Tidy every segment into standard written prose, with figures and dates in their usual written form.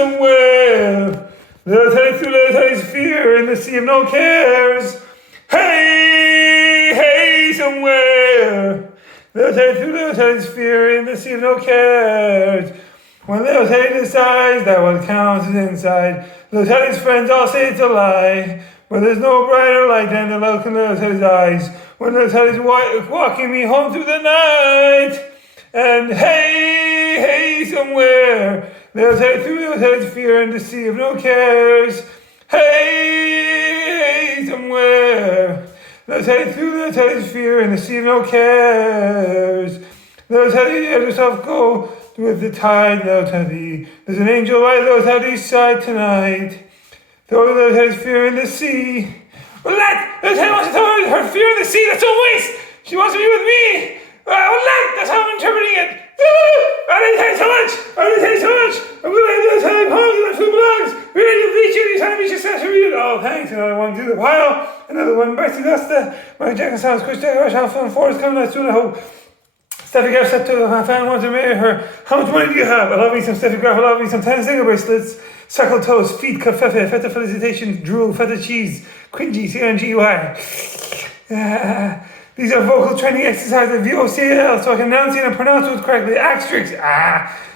somewhere. Little teddy through little teddy's fear in the sea of no cares. Hey, hey, somewhere. Little teddy through little teddy's fear in the sea of no cares. When little teddy decides that what counts is inside, little teddy's friends all say it's a lie. But there's no brighter light than the look in little teddy's eyes. When little teddy's walking me home through the night. And hey, hey, somewhere. Little teddy through little teddy's fear in the sea of no cares. Hey, hey, somewhere. Little teddy through little teddy's fear in the sea of no cares. Little teddy, let yourself go with the tide, little teddy. There's an angel by little teddy's side tonight. Throw little teddy's fear in the sea. Relax! Little teddy wants to throw her fear in the sea. That's a waste. She wants to be with me. Relax! That's how I'm interpreting it. I didn't tell you so much. I'm going to let little teddy home. You let food belongs. We're ready to beat you. You're trying to beat yourself. Oh, thanks. Another one to the pile. Another one bites the dust. My Jackson sounds quick. Rush out from the forest coming out soon, I hope. Steffi Graf said to my fan wants to marry her. How much money do you have? I love me some Steffi Graf. I love me some 10 finger bracelets. Suckle toes, feet, kafefe, feta felicitation, drool, feta cheese, cringy, C-N-G-Y. These are vocal training exercises, VOCAL, so I can enunciate and pronounce words correctly. Asterisk.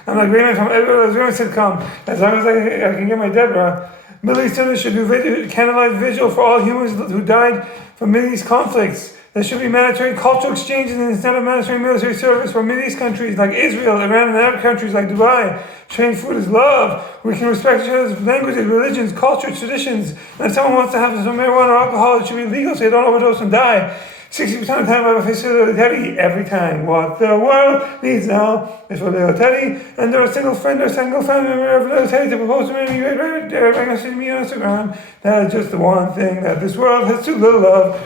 I'm like Raymond from Edward Raymond sitcom. As long as I can get my Deborah. Middle Easterners should do candlelight vigil for all humans who died from Middle East conflicts. There should be mandatory cultural exchanges instead of mandatory military service for Middle East countries like Israel, Iran, and Arab countries like Dubai. Trained food is love. We can respect each other's languages, religions, culture, traditions. And if someone wants to have some marijuana or alcohol, it should be legal so they don't overdose and die. 60% of the time I have a face for little Teddy every time. What the world needs now is for little Teddy and they're a single friend or single family member of little Teddy to propose to me. Right next to me on Instagram. That is just the one thing that this world has too little of.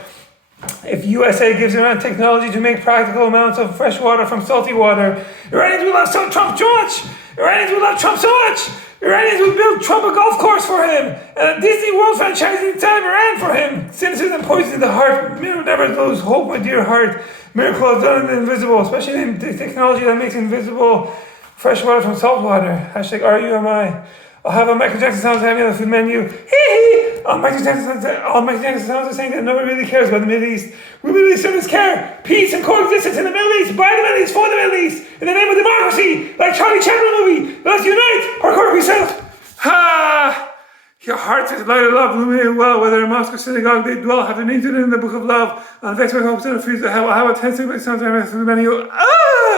If USA gives Iran technology to make practical amounts of fresh water from salty water, Iranians will love Trump so much. Iranians will love Trump so much. Iranians will build Trump a golf course for him and a Disney World franchise inside of Iran for him. Cynicism poisons the heart. Never lose hope, my dear heart. Miracle is done in the invisible, especially in the technology that makes invisible fresh water from salt water. Hashtag RUMI. I'll have a Michael Jackson sounds having on the food menu. Hee. All Michael Jackson sounds are saying that nobody really cares about the Middle East. We Middle Easterners care. Peace and coexistence in the Middle East, by the Middle East, for the Middle East, in the name of democracy, like Charlie Chaplin movie. Let's unite. Parkour yourself. Ha! Your hearts is light of love, illuminated well, whether in mosque or synagogue they dwell, have been named in the book of love. On vex my hopes and the fears of hell. How about 10 cigarettes sounds like the menu?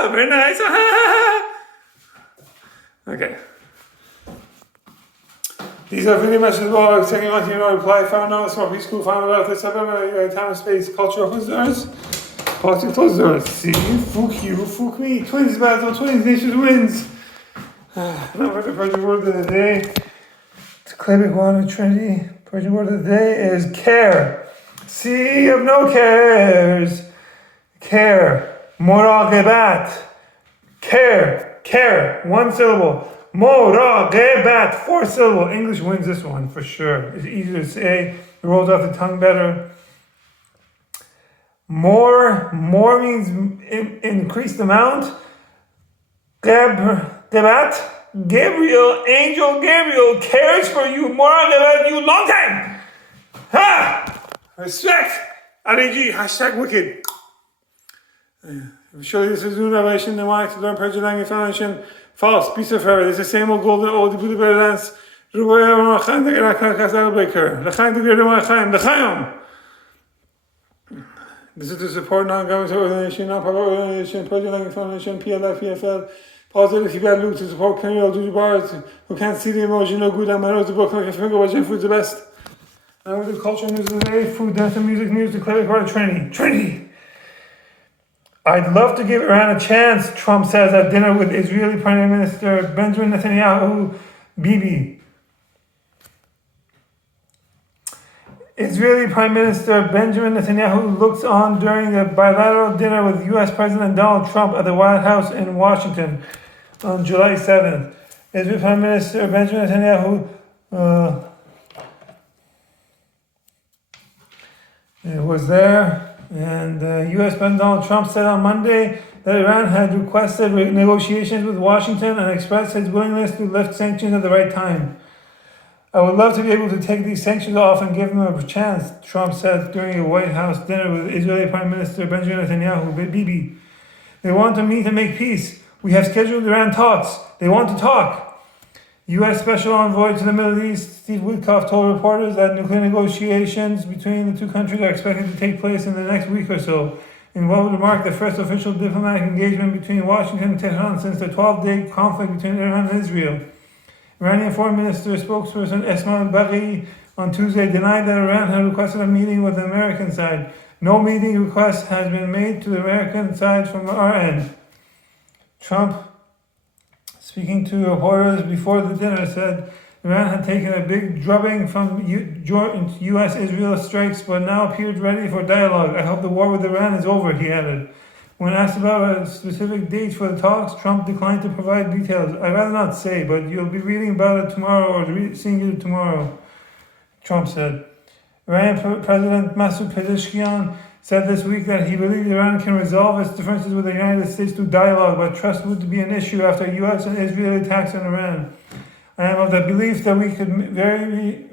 Very nice. Okay. These are video messages while taking on to your reply. Found no small preschool, found out this time of space, cultural closers. Cultural closers. See, fuck you, fuck me. Twins battle, twins, nations wins. Now for the Persian word of the day. It's Klebic Water Trinity. Persian word of the day is care. Sea of no cares. Care. Moraqebat. Care. One syllable. Moraqebat, 4 syllable. English wins this one for sure. It's easier to say. It rolls off the tongue better. More means increased amount. Gebat, Gabriel, angel Gabriel cares for you. Moraqebat, you long time. Ha! Respect. RAG, hashtag wicked. Surely this is new revelation. They want to learn Persian language foundation. False, peace of forever. This is the same old golden old Buddha dance. This is to support non-government organization, non-profit organization, Persian Language Foundation, PLF, PFL. Positive feedback loop to support criminal duty bars who can't see the emotion, no good. I'm the book like a finger, watching food's the best. Now with the culture news of the day, food, dance, and music news, the credit card Trinity. I'd love to give Iran a chance, Trump says at dinner with Israeli Prime Minister Benjamin Netanyahu, Bibi. Israeli Prime Minister Benjamin Netanyahu looks on during a bilateral dinner with U.S. President Donald Trump at the White House in Washington on July 7th. Israeli Prime Minister Benjamin Netanyahu was there. And U.S. President Donald Trump said on Monday that Iran had requested negotiations with Washington and expressed its willingness to lift sanctions at the right time. I would love to be able to take these sanctions off and give them a chance, Trump said during a White House dinner with Israeli Prime Minister Benjamin Netanyahu, Bibi. They want to meet and make peace. We have scheduled Iran talks. They want to talk. U.S. Special Envoy to the Middle East, Steve Witkoff, told reporters that nuclear negotiations between the two countries are expected to take place in the next week or so, in what would mark the first official diplomatic engagement between Washington and Tehran since the 12-day conflict between Iran and Israel. Iranian Foreign Minister spokesperson Esmail Baghi on Tuesday denied that Iran had requested a meeting with the American side. No meeting request has been made to the American side from our end. Trump, speaking to reporters before the dinner, said Iran had taken a big drubbing from U.S.-Israel strikes, but now appeared ready for dialogue. I hope the war with Iran is over, he added. When asked about a specific date for the talks, Trump declined to provide details. I'd rather not say, but you'll be reading about it tomorrow or seeing it tomorrow, Trump said. Iranian President Masoud Pezeshkian said this week that he believed Iran can resolve its differences with the United States through dialogue, but trust would be an issue after U.S. and Israeli attacks on Iran. I am of the belief that we could very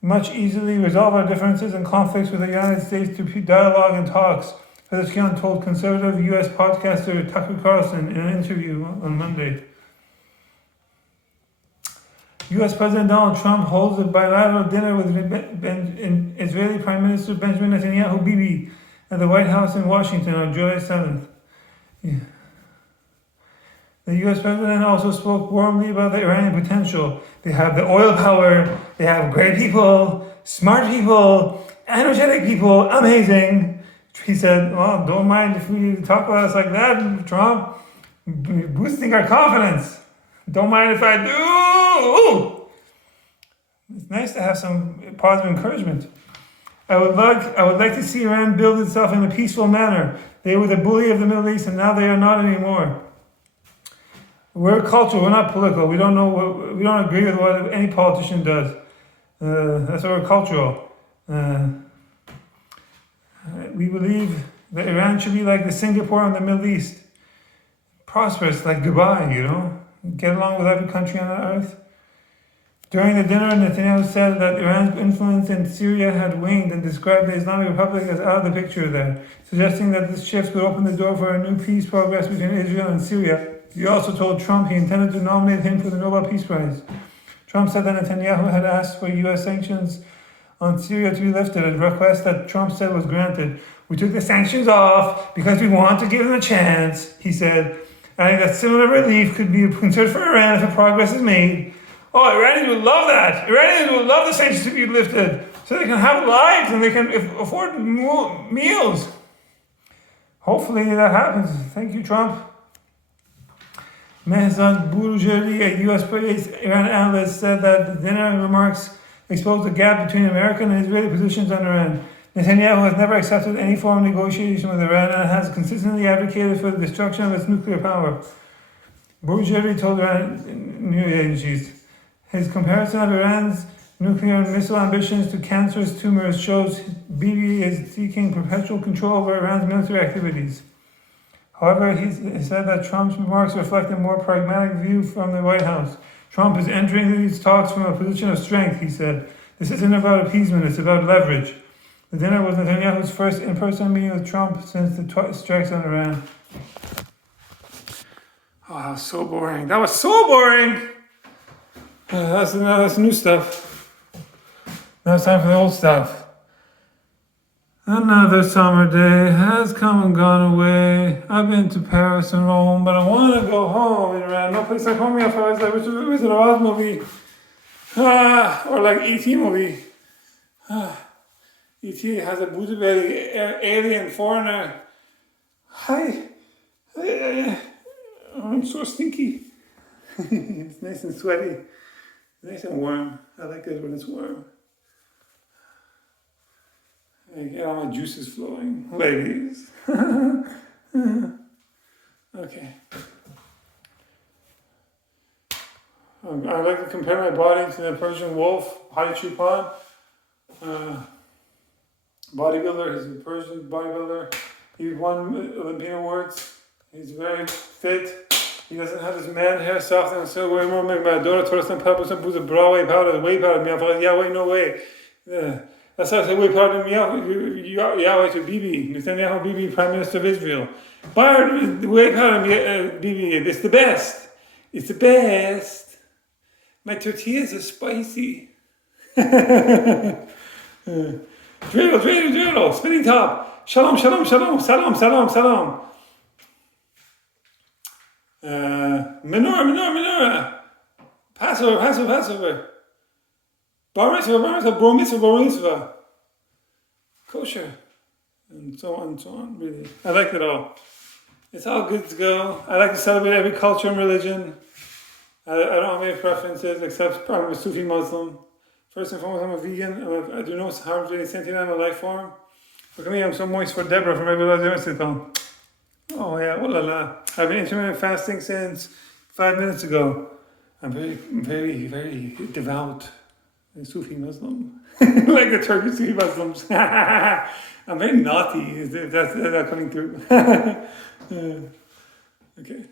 much easily resolve our differences and conflicts with the United States through dialogue and talks, Pezeshkian told conservative U.S. podcaster Tucker Carlson in an interview on Monday. U.S. President Donald Trump holds a bilateral dinner with Israeli Prime Minister Benjamin Netanyahu Bibi at the White House in Washington on July 7th. Yeah. The U.S. President also spoke warmly about the Iranian potential. They have the oil power, they have great people, smart people, energetic people, amazing. He said, well, don't mind if we talk about us like that, Trump. Boosting our confidence. Don't mind if I do. It's nice to have some positive encouragement. I would like to see Iran build itself in a peaceful manner. They were the bully of the Middle East, and now they are not anymore. We're cultural. We're not political. We don't agree with what any politician does. That's why we're cultural. We believe that Iran should be like the Singapore in the Middle East. Prosperous, like Dubai, Get along with every country on earth. During the dinner, Netanyahu said that Iran's influence in Syria had waned and described the Islamic Republic as out of the picture there, suggesting that this shift would open the door for a new peace progress between Israel and Syria. He also told Trump he intended to nominate him for the Nobel Peace Prize. Trump said that Netanyahu had asked for U.S. sanctions on Syria to be lifted, a request that Trump said was granted. We took the sanctions off because we want to give them a chance, he said, adding that similar relief could be considered for Iran if progress is made. Oh, Iranians would love that. Iranians would love the sanctions to be lifted so they can have lives and they can afford meals. Hopefully that happens. Thank you, Trump. Mehzad Bourjeri, a U.S.-based Iran analyst, said that the dinner remarks exposed the gap between American and Israeli positions on Iran. Netanyahu has never accepted any form of negotiation with Iran and has consistently advocated for the destruction of its nuclear power. Bourjeri told Iran news agencies. His comparison of Iran's nuclear and missile ambitions to cancerous tumors shows Bibi is seeking perpetual control over Iran's military activities. However, he said that Trump's remarks reflect a more pragmatic view from the White House. Trump is entering these talks from a position of strength, he said. This isn't about appeasement, it's about leverage. The dinner was Netanyahu's first in-person meeting with Trump since the strikes on Iran. Oh, that was so boring. That was so boring! That's new stuff. Now it's time for the old stuff. Another summer day has come and gone away. I've been to Paris and Rome, but I want to go home in Iran. No place like home yet. I was like, which is an Oz movie? Or like E.T. movie. E.T. has a booty belly alien foreigner. Hi. I'm so stinky. It's nice and sweaty. Nice and warm. I like it when it's warm. I get all my juices flowing. Ladies. Okay. I like to compare my body to the Persian wolf, Hai Chupan. bodybuilder. He's a Persian bodybuilder. He won Olympian awards. He's very fit. He doesn't have his man hair soft and so way more like my daughter told us some purpose some put a Broadway powder, way powder. Me, I thought, yeah, wait, no way. That's how I said, way powder me out. Yahweh to Bibi. Netanyahu Bibi, Prime Minister of Israel. Way powder Bibi. It's the best. It's the best. My tortillas are spicy. Dreidel, spinning top. Shalom, shalom, shalom, salam, salam, salam. Menorah. Passover. Bar mitzvah. Kosher. And so on, really. I like it all. It's all good to go. I like to celebrate every culture and religion. I don't have any preferences except I'm a Sufi Muslim. First and foremost, I'm a vegan. I do no harm to any sentient animal life form. Look at me, I'm so moist for Deborah from everybody. Oh yeah, oh la la. I've been intermittent fasting since 5 minutes ago. I'm very devout Sufi Muslim. Like the Turkish Sufi Muslims. I'm very naughty. That's coming through. Okay.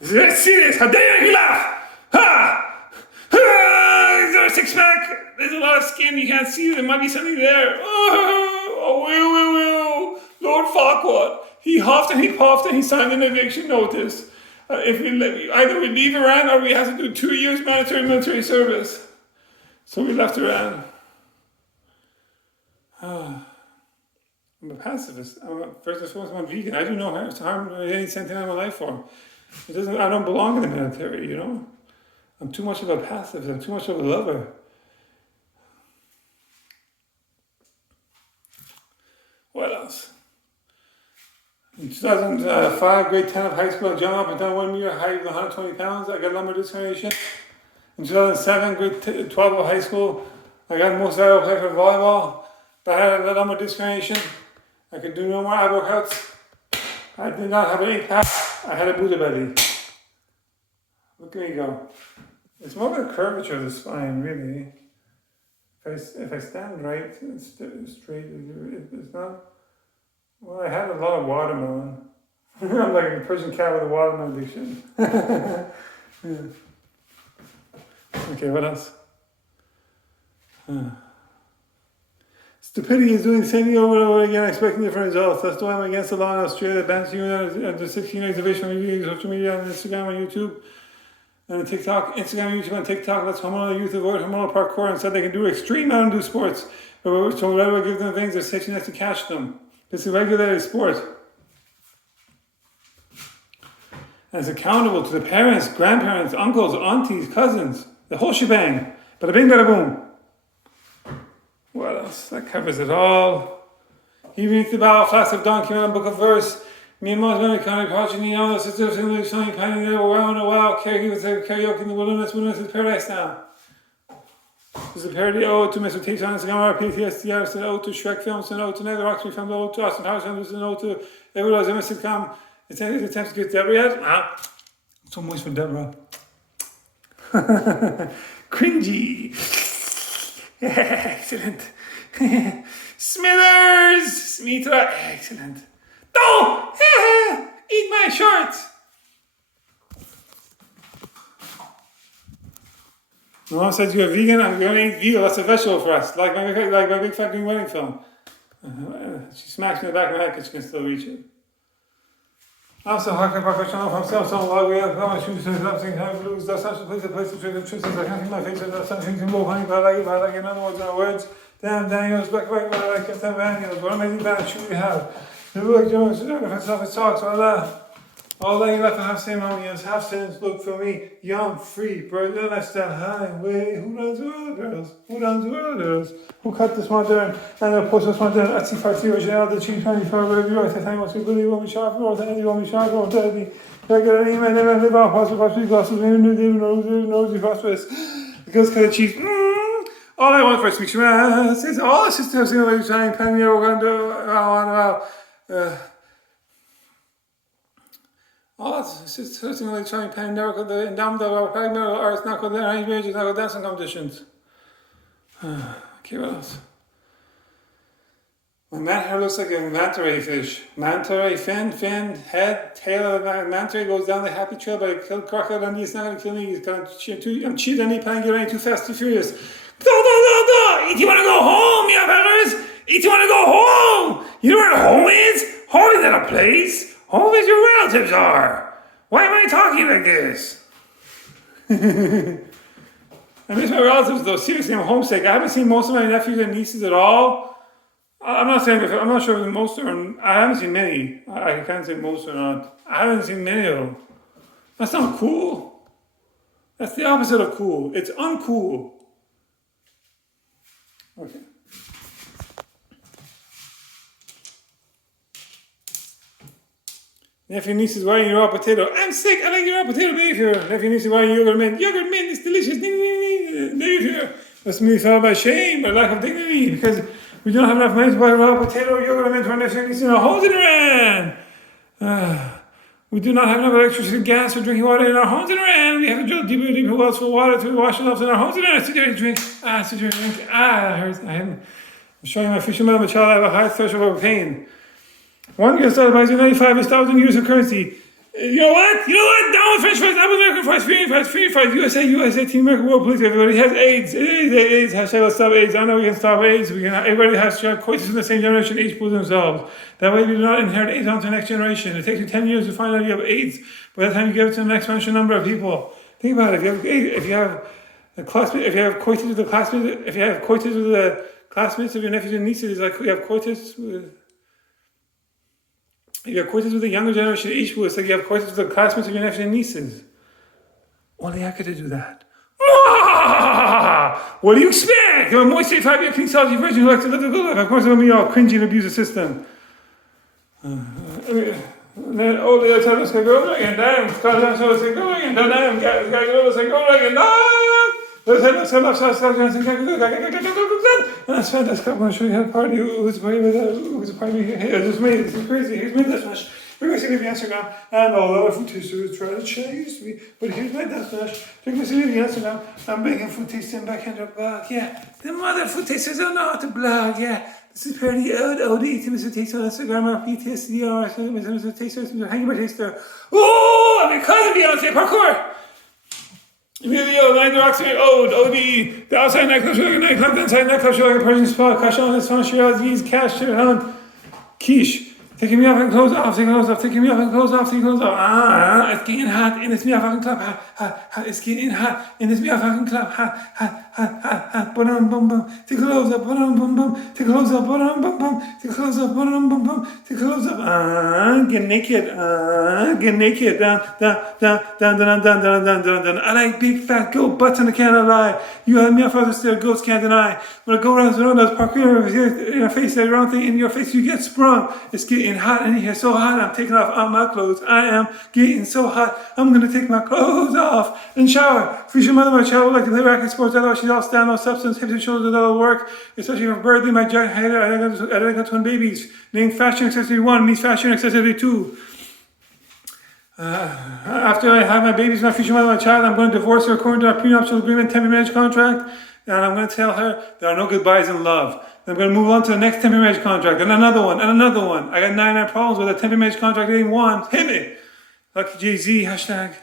Let's see this. How dare you laugh? Ha! Is there a six pack? There's a lot of skin. You can't see. There might be something there. Oh, Lord Farquaad. He huffed and he puffed and he signed an eviction notice. If either we leave Iran or we have to do 2 years mandatory military service. So we left Iran. I'm a pacifist. First and foremost, I'm a vegan. I do no harm to any sentient animal life form. I don't belong in the military, you know? I'm too much of a pacifist. I'm too much of a lover. What else? In 2005, grade 10 of high school, I jumped up and down 1 meter height with 120 pounds. I got lumbar disc herniation. In 2007, grade 12 of high school, I got most valuable player for volleyball. But I had a lumbar disc herniation. I could do no more ab workouts. I did not have any pack. I had a Buddha belly. Look at me go. It's more of a curvature of the spine, really. If I stand right, it's straight. It's not. Well, I had a lot of watermelon. I'm like a Persian cat with a watermelon addiction. Yeah. Okay, what else? Stupidity is doing the same thing over and over again, expecting different results. That's why I'm against the law in Australia, banning the 16 exhibition of social media on Instagram and YouTube and TikTok. Instagram, YouTube, and TikTok lets hormonal youth avoid hormonal parkour and said they can do extreme mountain dew sports. So whenever we give them things, they're safety nets to catch them. It's a regulated sport. And it's accountable to the parents, grandparents, uncles, aunties, cousins, the whole shebang. Bada bing, bada boom. What else? That covers it all. He reads the Bible, flask of donkey, and a book of verse. Me and Mosman, County Progeny, all the sisters, and the showing panning there, around a while, karaoke in the wilderness is paradise now. There's a parody ode to Mr. T. Science, Gamma, PTSD, it's an ode to Shrek films, an ode to Nether Roxbury films, an ode to Austin Powers films, an ode to everyone's image sitcom. It's any attempts to get Deborah yet? So much for Deborah. Cringy. Excellent. Smithers! Smitra, excellent. No! Eat my shorts! My mom says you're vegan, I'm going to eat veal. That's a vegetable for us. Like my big fat green wedding film. She smacks me in the back of my head because she can still reach it. Also, I can't myself, so while we have my shoes and something, I lose that's such a place to trick the truth. I can't see my face, that's something to move honey, but I like in other words, damn Daniels, back, but I like them Daniels. What amazing bad shoe we have. You look, Jones, if it's socks, all that you left to have same audience, half sentence, look for me, young, free, bird, then I stand highway. Who runs the world, girls? Who cut this one there? And I'll post this one there. At C5 original, the chief honey for review. I say, must be believe what we sharp for, and you want me sharp for, tell me. I get an email, never live on, possibly glasses, maybe new David nosy phosphorus. The girls cut the cheese. All I want for a speech, is all the sisters in the trying, penny, we're going to do, it's just something like trying pen never the endowment of our pyramidal or it's not called the arranged marriages, not called dancing competitions. Okay, what else? My manta hair looks like a manta ray fish. Manta ray, fin, head, tail of the manta ray goes down the happy trail, but I killed Crocodile Dundee. It's not going to kill me. He's going to, I'm cheating on Pangolin, too fast, too furious. Do! If you want to go home, you fellas! If you want to go home! You know where home is? Home is not a place. Home is your relatives are. Why am I talking like this? I miss my relatives though. Seriously, I'm homesick. I haven't seen most of my nephews and nieces at all. I'm not saying I'm not sure if most are. I haven't seen many. I can't say most or not. I haven't seen many of them. That's not cool. That's the opposite of cool. It's uncool. Okay. Nephew nieces, why are you raw potato? I'm sick. I like your raw potato behavior. Nephew nieces, why are you yogurt mint? Yogurt mint is delicious. Behavior. That's me followed by shame, by lack of dignity, because we don't have enough money to buy raw potato yogurt mint for our nephew nieces in our homes in Iran. We do not have enough electricity, gas, or drinking water in our homes in Iran. We have to drill deeper wells for water to wash ourselves in our homes in Iran. Sit there and drink. Sit there and drink. That hurts. I'm showing my fisherman, my child, I have a high threshold of pain. One guest started buys 95,000 years of currency. You know what? Down with French fries, apple American fries, free fries, USA, Team America, World Police, everybody has AIDS. AIDS, hashtag let's stop AIDS. I know we can stop AIDS. Everybody has to have coitus in the same generation, age pools themselves. That way we do not inherit AIDS onto the next generation. It takes you 10 years to find out you have AIDS. By the time you give it to the exponential number of people. Think about it. If you have coitus with the classmates of your nephews and nieces, it's like you have coitus with... You have coitus with the younger generation each it's like you have coitus with the classmates of your nephews and nieces. Only I could do that. What do you expect? I'm a moist 5-year king salty virgin who likes to live the good life. Of course, I'm going to be all cringy and abuse the system. Then, the other time, let's go again. Damn, let's go again. Damn, let's go again. That's fantastic. I'm going to show you how to party. Who's a party with that? Who's a party? Hey, I just made it. This is crazy. Here's my death smash. We're going to see the Instagram. And all our food tasters try to chase me. But here's my death smash. We're going to see the Instagram. I'm making food tasting back in the blog. Yeah. The mother food tasters don't know how to blog. Yeah. This is pretty OD. Mr. Taster on Instagram. PTSD. Mr. Taster. Hanging by Taster. Oh, I'm because of Beyonce. Parkour. Emilio, Nine Roxy, OD, the outside nightclub show like a nightclub, the inside nightclub show like a Persian spa, Cash on this phone, Shiraz, Cash, Shirhan, Quiche. Taking me off and clothes off, taking me off and clothes off, it's getting hot in this me off and club, it's getting hot in this me off and club, bum bum, take clothes up, bum, take clothes up, bum, take clothes up, bum, take clothes up, get naked, down. I like big fat goat butts and I cannot lie. You have me off other stair, goats can't deny. When I go around those parkour in your face, that round thing in your face, you get sprung. It's getting hot in here, so hot, I'm taking off all my clothes. I am getting so hot, I'm gonna take my clothes off and shower. Future mother, my child would like to play racket sports, otherwise she's all stand, no substance, hips and shoulders, that'll work. Especially for birthday, my giant head, I got twin babies. Named Fashion Accessory 1, meets Fashion Accessory 2. After I have my babies, my future mother, my child, I'm going to divorce her according to our prenuptial agreement, temporary marriage contract. And I'm going to tell her there are no goodbyes in love. I'm going to move on to the next temporary marriage contract, and another one, and another one. I got 99 problems with a temporary marriage contract. It ain't one. Hit me. Lucky Jay-Z, hashtag.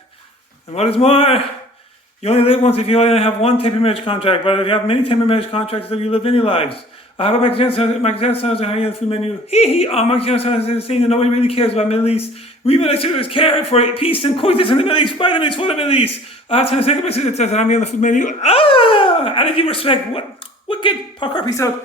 And what is more, you only live once if you only have one temporary marriage contract, but if you have many temporary marriage contracts, then you live any lives. I have a Mike Jensen is having on the food menu. Mike Jensen is saying that nobody really cares about Middle East. We Middle Easters care for peace and coexistence in the Middle East, by the Middle East, for the Middle East. I have 10 seconds, it says that I'm on the food menu. And if you respect, what wicked parkour, peace out.